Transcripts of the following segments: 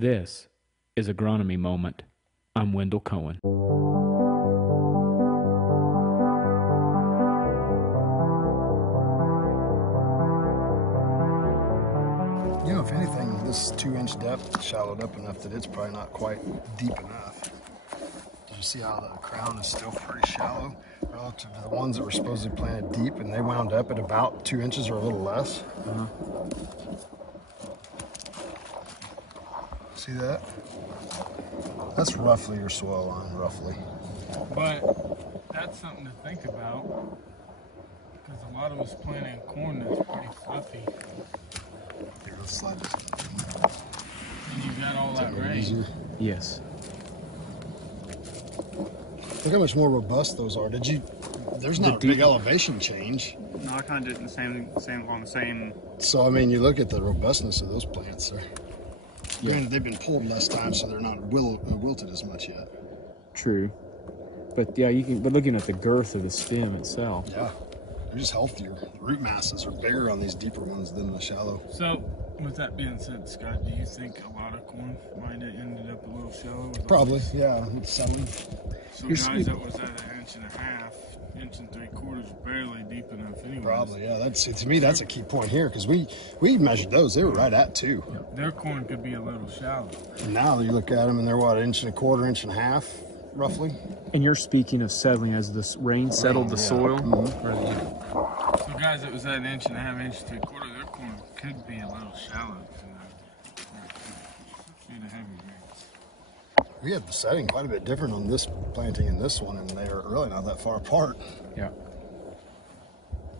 This is Agronomy Moment. I'm Wendell Cohen. You know, if anything, this 2-inch depth shallowed up enough that it's probably not quite deep enough. Did you see how the crown is still pretty shallow relative to the ones that were supposedly planted deep, and they wound up at about 2 inches or a little less? See that? That's roughly your soil line, roughly. But that's something to think about, because a lot of us planting corn that's pretty fluffy. Here, let's slide this. And you got all that rain. Yes. Look how much more robust those are. There's not a big elevation change. No, I kind of did it in the same. So, I mean, you look at the robustness of those plants. Granted, they've been pulled less time, so they're not wilted as much yet. True. But yeah, but looking at the girth of the stem itself. Yeah, they're just healthier. The root masses are bigger on these deeper ones than the shallow. So, with that being said, Scott, do you think a lot of corn might have ended up a little shallow? Probably, yeah, it's settling. So guys, that was at 1.5 inches, 1 3/4, barely deep enough anyway. Probably, yeah. To me, that's a key point here, because we measured those. They were right at 2. Their corn could be a little shallow. And now you look at them, and they're what, 1 1/4, 1.5 inches, roughly. And you're speaking of settling as the rain settled the soil? So guys, it was at 1.5 inches, 1 3/4. Their corn could be a little shallow. Due to heavy rains. We had the setting quite a bit different on this planting and this one, and they are really not that far apart. Yeah.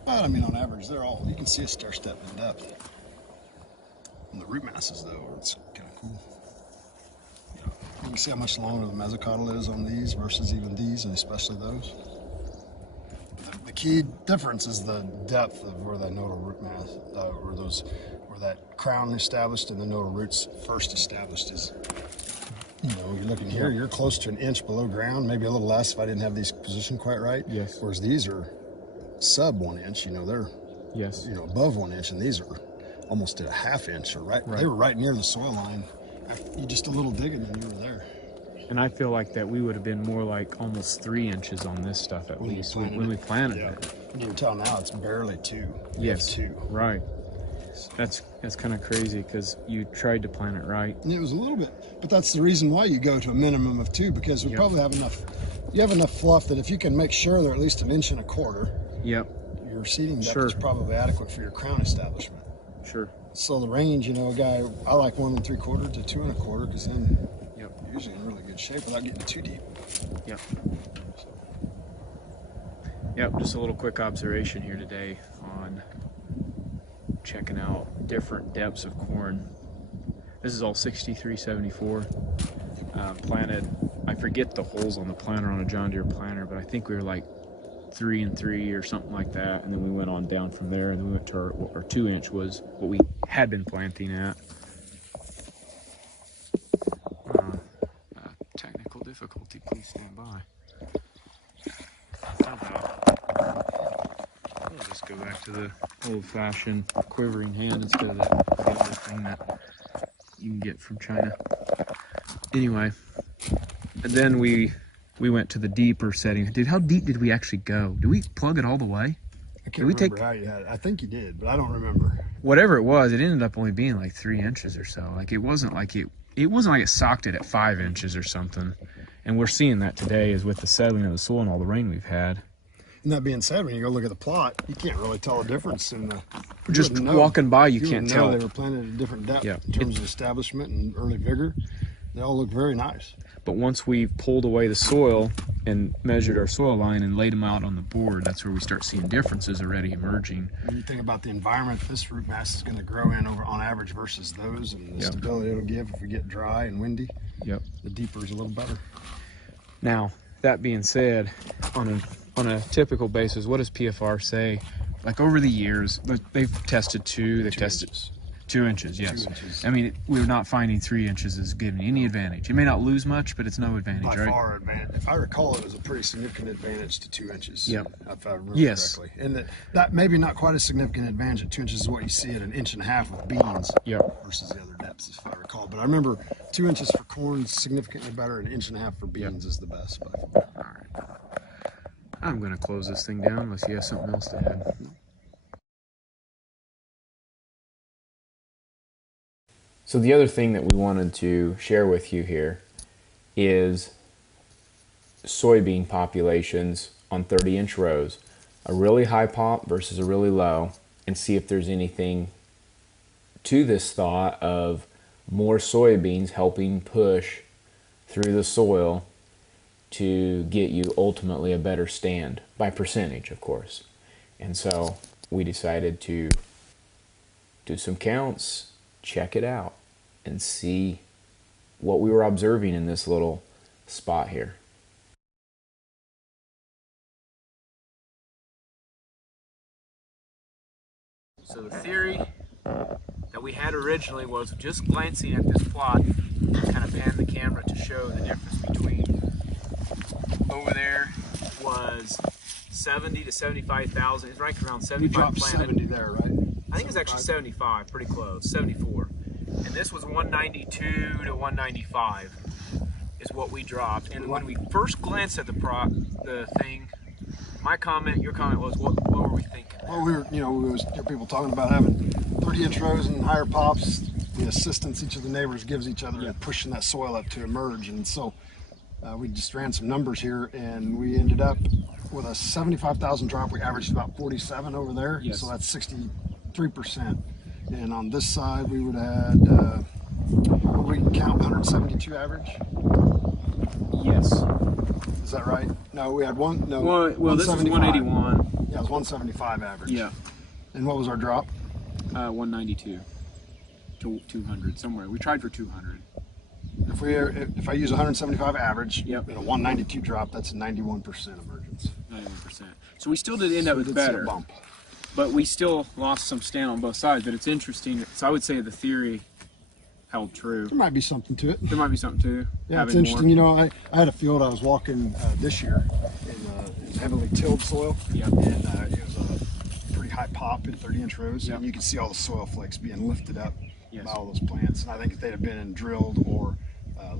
But I mean, on average, you can see a stair step in depth. And the root masses, though, it's kind of cool. You can see how much longer the mesocotyl is on these versus even these, and especially those. The key difference is the depth of where that nodal root mass, where that crown established and the nodal roots first established is. You know, you're looking here, you're close to 1 inch below ground, maybe a little less if I didn't have these positioned quite right. Yes. Whereas these are sub 1 inch, they're above 1 inch, and these are almost at 1/2 inch, or they were right near the soil line. You just a little digging and you were there. And I feel like that we would have been more like almost 3 inches on this stuff at least when we planted it. You can tell now it's barely 2. Yes, 2. Right. That's kind of crazy, because you tried to plant it right. And it was a little bit, but that's the reason why you go to a minimum of 2, because we probably have enough. You have enough fluff that if you can make sure they're at least 1 1/4 inches. Your seeding depth is probably adequate for your crown establishment. Sure. So the range, I like 1 3/4 to 2 1/4, because then you're usually in really good shape without getting too deep. Yep, just a little quick observation here today on checking out different depths of corn. This is all 6374 planted. I forget the holes on the planter on a John Deere planter, but I think we were like 3 and 3 or something like that, and then we went on down from there, and then we went to our 2 inch was what we had been planting at. Technical difficulty, please stand by. I'll just go back to the old-fashioned quivering hand instead of that other thing that you can get from China. Anyway, and then we went to the deeper setting. How deep did we actually go? Did we plug it all the way? I can't remember how you had it. I think you did, but I don't remember. Whatever it was, it ended up only being like 3 inches or so. Like it wasn't like it socked it at 5 inches or something. And we're seeing that today is with the settling of the soil and all the rain we've had. And that being said, when you go look at the plot, you can't really tell a difference in the. Just walking by, you can't tell. They were planted at a different depth in terms of establishment and early vigor. They all look very nice. But once we pulled away the soil and measured our soil line and laid them out on the board, that's where we start seeing differences already emerging. When you think about the environment this root mass is going to grow in on average versus those, and the stability it'll give if we get dry and windy, the deeper is a little better. Now, that being said, on a typical basis, what does PFR say? Like over the years, they've tested 2 inches. 2 inches, yes. 2 inches. I mean, we're not finding 3 inches is giving any advantage. You may not lose much, but it's no advantage, By right? far advantage. If I recall, it was a pretty significant advantage to 2 inches. Yep. If I remember Yes. correctly. And that maybe not quite a significant advantage at 2 inches is what you see at 1.5 inches with beans. Yep. Versus the other depths, if I recall. But I remember 2 inches for corn is significantly better, and 1.5 inches for beans is the best by far. All right. I'm going to close this thing down unless you have something else to add. So the other thing that we wanted to share with you here is soybean populations on 30-inch rows, a really high pop versus a really low, and see if there's anything to this thought of more soybeans helping push through the soil to get you ultimately a better stand, by percentage, of course. And so we decided to do some counts, check it out, and see what we were observing in this little spot here. So the theory that we had originally was just glancing at this plot, kind of pan the camera to show the difference between over there was 70 to 75,000. It's right around 75 We dropped planted. 70 there, right? I think it's actually 75, pretty close, 74. And this was 192 to 195 is what we dropped. And when we first glanced at the thing, my comment, your comment was, what were we thinking? Well, we was hear people talking about having 30-inch rows and higher pops, the assistance each of the neighbors gives each other in pushing that soil up to emerge. And so we just ran some numbers here, and we ended up with a 75,000 drop. We averaged about 47 over there, so that's 63%. And on this side, we would have had, we can count 172 average. Yes. Is that right? No, we had one. No. Well, this was 181. Yeah, it was 175 average. Yeah. And what was our drop? 192 to 200 somewhere. We tried for 200. If I use 175 average Yep. and a 192 drop, that's a 91% emergence. 91%. So we still did end up So we with did see a better, bump. but we still lost some stand on both sides. But it's interesting. So I would say the theory held true. There might be something to it. There might be something too. Yeah, it's having interesting. more. You know, I had a field I was walking this year in heavily tilled soil, Yep. and it was a pretty high pop in 30-inch rows, Yep. and you can see all the soil flakes being lifted up Yes. by all those plants. And I think if they'd have been in drilled or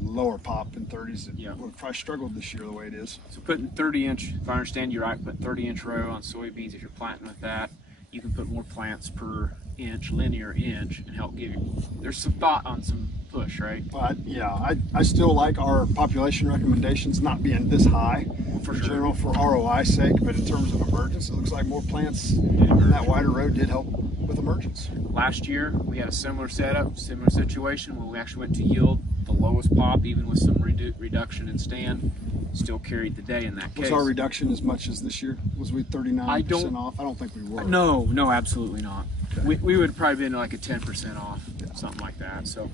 lower pop in 30s, it Yep. would have probably struggled this year the way it is. So putting 30-inch, if I understand you right, put 30-inch row on soybeans. If you're planting with that, you can put more plants per inch, linear inch, and help give you. There's some thought on some push, right? But yeah, I still like our population recommendations not being this high for general for ROI sake, but in terms of emergence, it looks like more plants in that wider row did help with emergence. Last year we had a similar setup, similar situation where we actually went to yield the lowest pop, even with some reduction in stand. Still carried the day in that case. Was our reduction as much as this year? Was we 39% off? I don't think we were. No, absolutely not. We would have probably been like a 10% off, something like that. So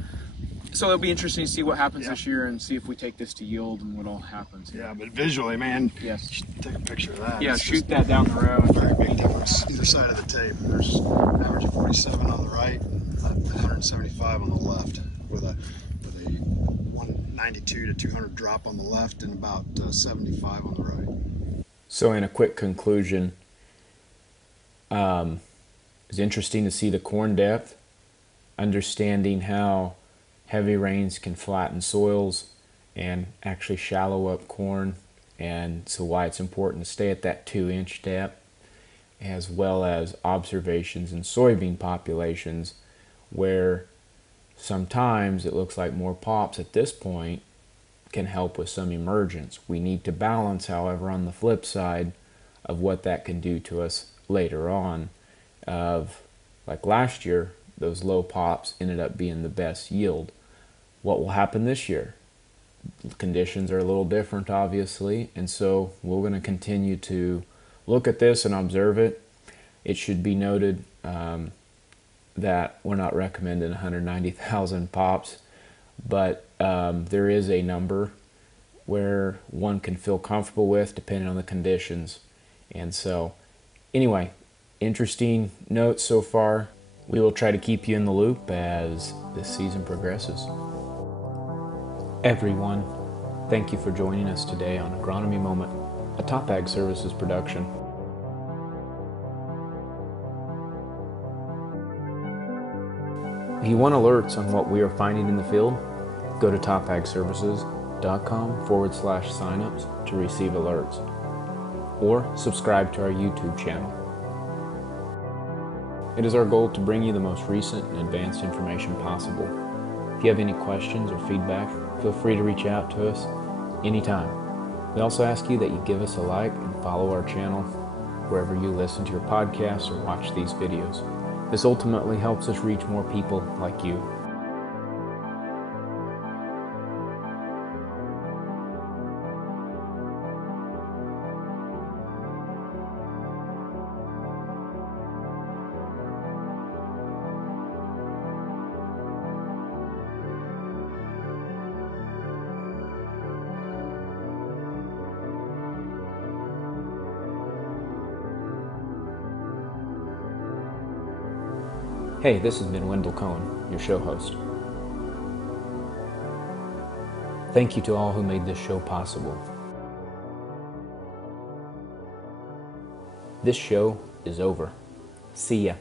it'll be interesting to see what happens this year and see if we take this to yield and what all happens. Yeah, but visually, man, Yes. you should take a picture of that. Yeah, It's shoot just that down the road. a very big difference either side of the tape. There's average of 47 on the right, and 175 on the left, with a 192 to 200 drop on the left and about 75 on the right. So in a quick conclusion, it's interesting to see the corn depth, understanding how heavy rains can flatten soils and actually shallow up corn, and so why it's important to stay at that 2-inch depth, as well as observations in soybean populations where sometimes it looks like more pops at this point can help with some emergence. We need to balance, however, on the flip side of what that can do to us later on. Of like last year, those low pops ended up being the best yield. What will happen this year? Conditions are a little different, obviously, and so we're going to continue to look at this and observe it. It should be noted that we're not recommending 190,000 pops, but there is a number where one can feel comfortable with depending on the conditions. And so anyway, interesting notes so far. We will try to keep you in the loop as this season progresses. Everyone, thank you for joining us today on Agronomy Moment, a Top Ag Services production. If you want alerts on what we are finding in the field, go to topagservices.com/signups to receive alerts, or subscribe to our YouTube channel. It is our goal to bring you the most recent and advanced information possible. If you have any questions or feedback, feel free to reach out to us anytime. We also ask you that you give us a like and follow our channel wherever you listen to your podcasts or watch these videos. This ultimately helps us reach more people like you. Hey, this has been Wendell Cohen, your show host. Thank you to all who made this show possible. This show is over. See ya.